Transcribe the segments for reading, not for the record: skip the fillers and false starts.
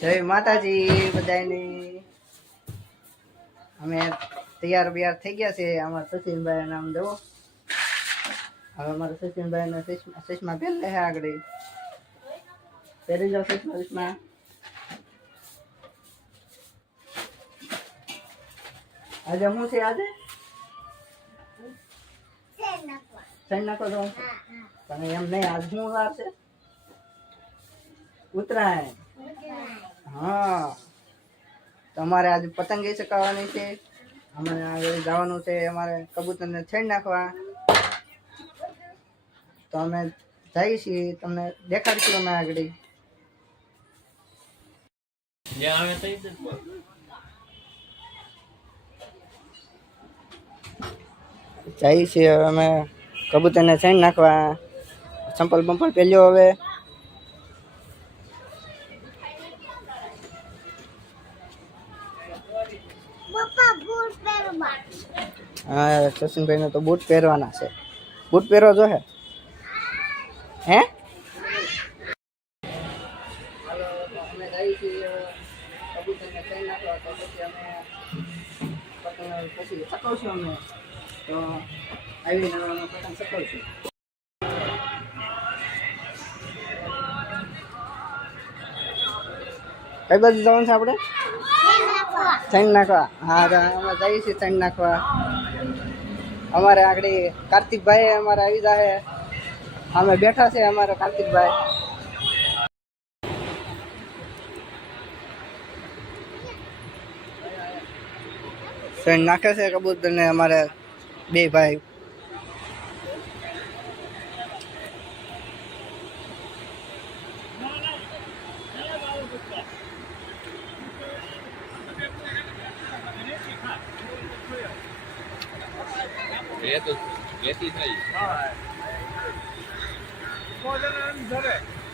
જય માતાજી બધાને। અમે તૈયાર બૈયાર થઈ ગયા છે। અમારા સચિનભાઈ નામ દો। હવે અમારા સચિનભાઈ ચશ્મા પહેર લે આગળ પહેરી જાઓ ચશ્મા। આજે હું છે આજે સૈન નાખો તો પણ એમ નહીં આજ શું વાર છે ઉત્તરાયણ। हाँ તમારે आज पतंगी चकावવાની છે। અમારે આગળ જવાનું છે અમારે કબૂતરને છેડ નાખવા। તો અમે જઈએ છીએ તમને દેખાડશું અમે આગળ જઈએ છીએ અમે કબૂતરને છેડ નાખવા। ચંપલ બંપલ પહેર્યો હવે हाँ सचिन भाई ने तो बूट पहरवाना है। बूट पहरो जो है हैं कई बाजू जवान से आपने चैन नाखवा। हाँ અમે જઈએ છીએ ચૈન નાખવા। અમારે આગળ કાર્તિકભાઈ અમારે આવી જાય અમે બેઠા છે અમારે કાર્તિકભાઈ ચૈન નાખે છે કબૂતર ને અમારે બે ભાઈ।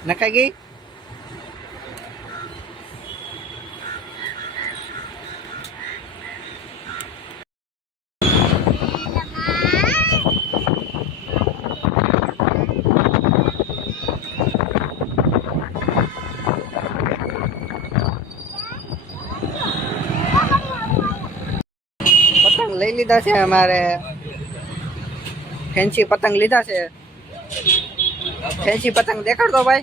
नखा गई पतंग लई लीधा छे अमारे फैंसी पतंग लीधा छे। फैंसी पतंग देखाड़ दो भाई।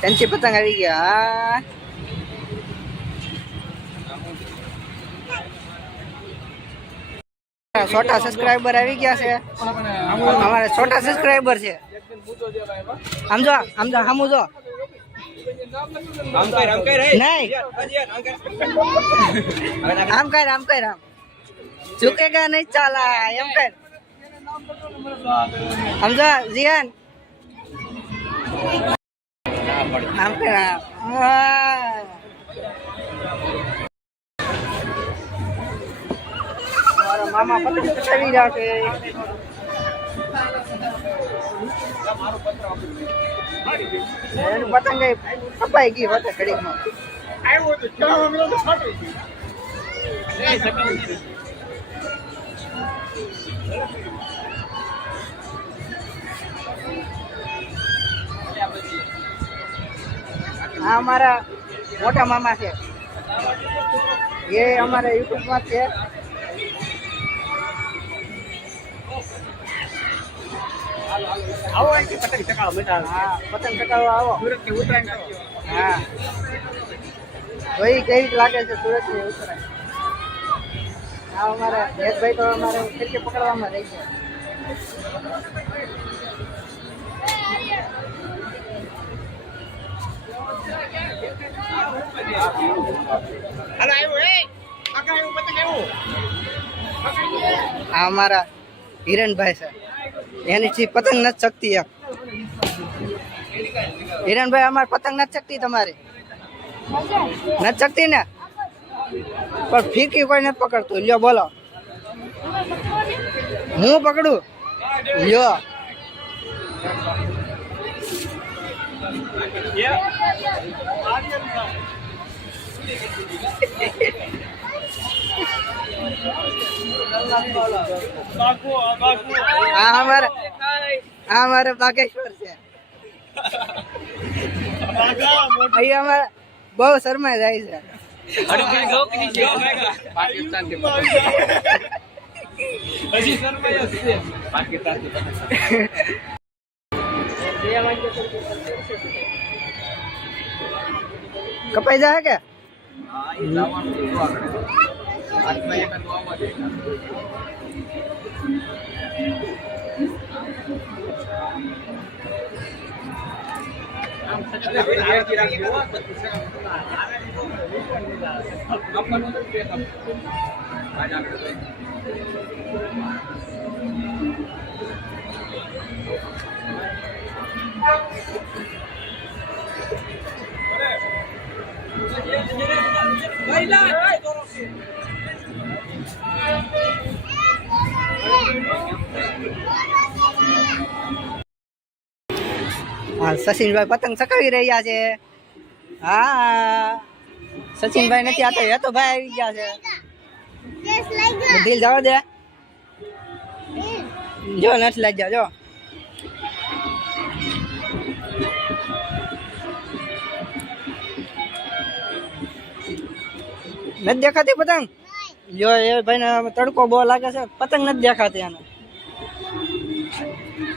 फैंसी पतंग આવી ગયા। छोटा सब्सक्राइबर આવી ગયા છે। અમારે छोटा सब्सक्राइबर છે। સમજો સમજો જો नहीं आम कर झुकेगा नहीं चाला एम कर समझा जियान हम कर हमारा मामा पतंग चढ़ी रहा है। पतंग कपाएगी पतंग खड़ी में हाँ हमारा मोटा मामा है। ये हमारे यूट्यूब में है। आओ ऐसे पतंग चकाओ बेटा। हाँ पतंग चकाओ आओ सूरत के उतरायण करो। हाँ वही कई लागे से सूरत में उतरायण। हाँ हमारा हेत भाई तो हमारे खिड़की पकड़वा में रही है। हमारा हिरण भाई से यानी ची पतंग न सकती है। हिरण भाई हमारे पतंग न सकती तुम्हारी न सकती ना पर फीकी कोई नहीं पकड़तो लियो बोलो हूँ पकड़ू लियो हमारे बागेश्वर से हमारा બહુ શરમાઈ જાય છે. પાકિસ્તાન થી હજી શરમાય છે પાકિસ્તાન થી કપાઈ જાય કે હા એ લાવવાનું છે આજમાં એક નોમાં દે હા સચિનભાઈ પતંગ ચકાવી રહ્યા છે. હા સચિનભાઈ નથી આતો હેતોભાઈ આવી ગયા છે. દિલ જવા દે જો નથી લાગ્યા જો નથી દેખાતી પતંગ. જો એ ભાઈ ને તડકો બહુ લાગે છે પતંગ નથી દેખાતી એને.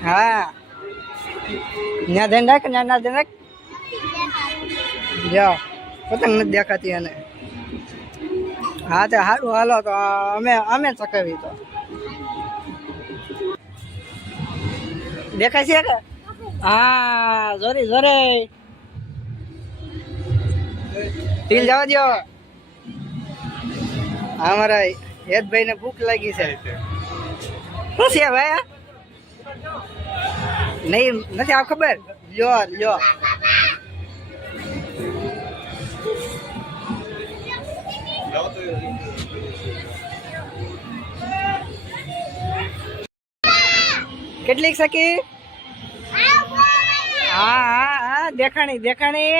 હા ત્યાં ધ્યાન રાખ ત્યાં ના ધ્યાન રાખ જો પતંગ નથી દેખાતી એને. હા તો સારું હાલો તો અમે ચકાવી તો દેખાય છે કે હા જોરી જોરે ટીલ જવા દો. અમારા હેતભાઈ ને ભૂખ લાગી છે. શું છે ભાઈ નહીં નથી આ ખબર લ્યો લ્યો કેટલીક સકી હા હા હા દેખાણી દેખાણી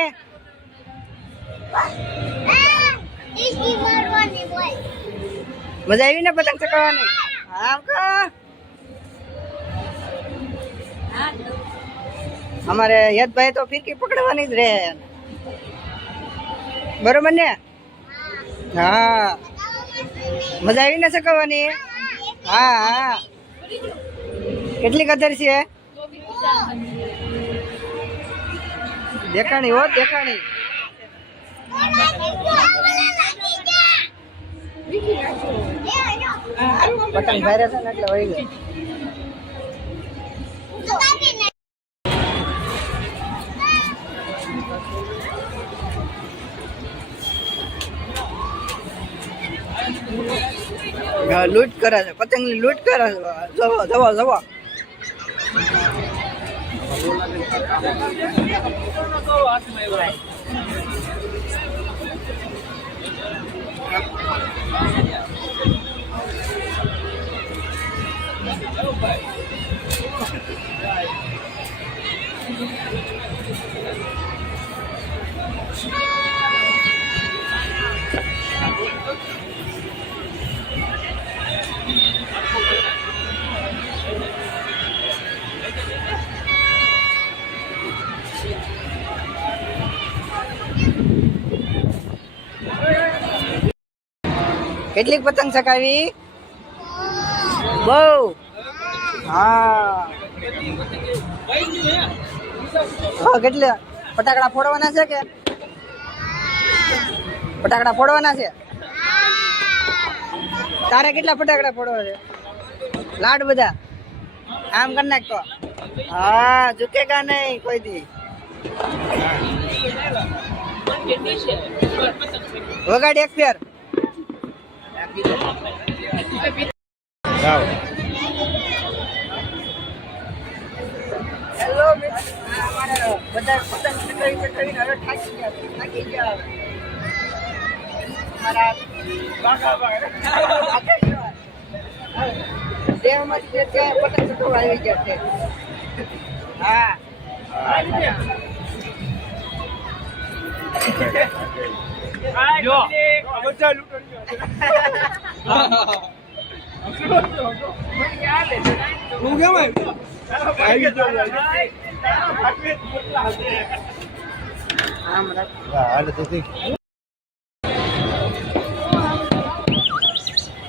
મજા આવી ને પતંગ ચકાવવાની. હા કા અમારે યદભાઈ તો ફિરકી પકડવાની જ રહે બરોબર ને. હા મજા આવી ને ચકાવવાની. હા હા કેટલી કદર છે દેખાણી હો દેખાણી. પતંગ ભારે છે ને એટલે વહી ગયો. લૂંટ કરે છે પતંગ ની લૂંટ કરે છે. જવો જવો જવો કેટલીક પતંગ ચકાવી બહુ. હા કેટલા ફટાકડા ફોડવાના છે કે ફટાકડા ફોડવાના છે તારે કેટલા ફટાકડા ફોડવા છે લાડ બધા આમ કરી નાખતો. હા ઝુકેગા નહીં કોઈ દી. વગાડી એક ફેર. હેલો બધા પતંગ ચકાવીને હવે થાકી ગયા મારા દેહમાંથી ત્યાં પતંગ ચકાવવા આવી ગયા છે. હા જો બધા લૂંટણી આમ રાખ. હાલે તો ઠીક.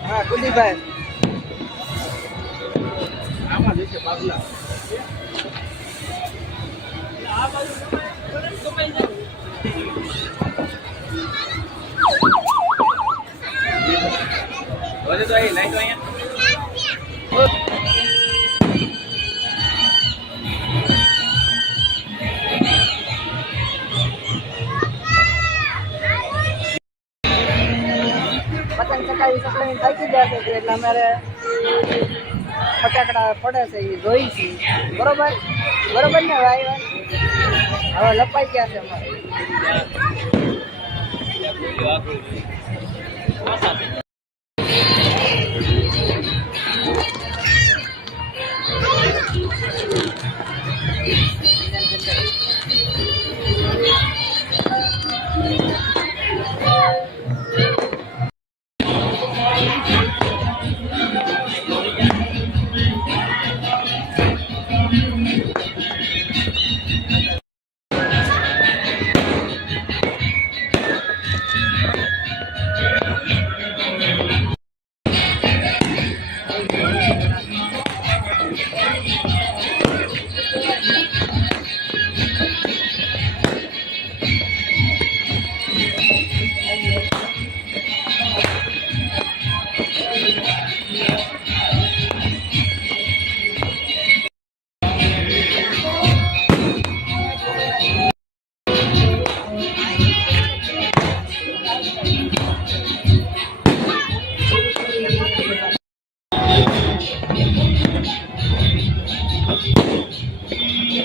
હા કુલદીપભાઈ આમાં દેશે પાગલા. હવે તો અહીં લાઈટો અહીંયા. પતંગ ચકાવી ચકાવીને થાકી ગયા છે એટલે અમારે ફટાકડા પડે છે એ જોઈ છે બરોબર બરોબર ને ભાઈ હવે લપાઈ ગયા છે અમારે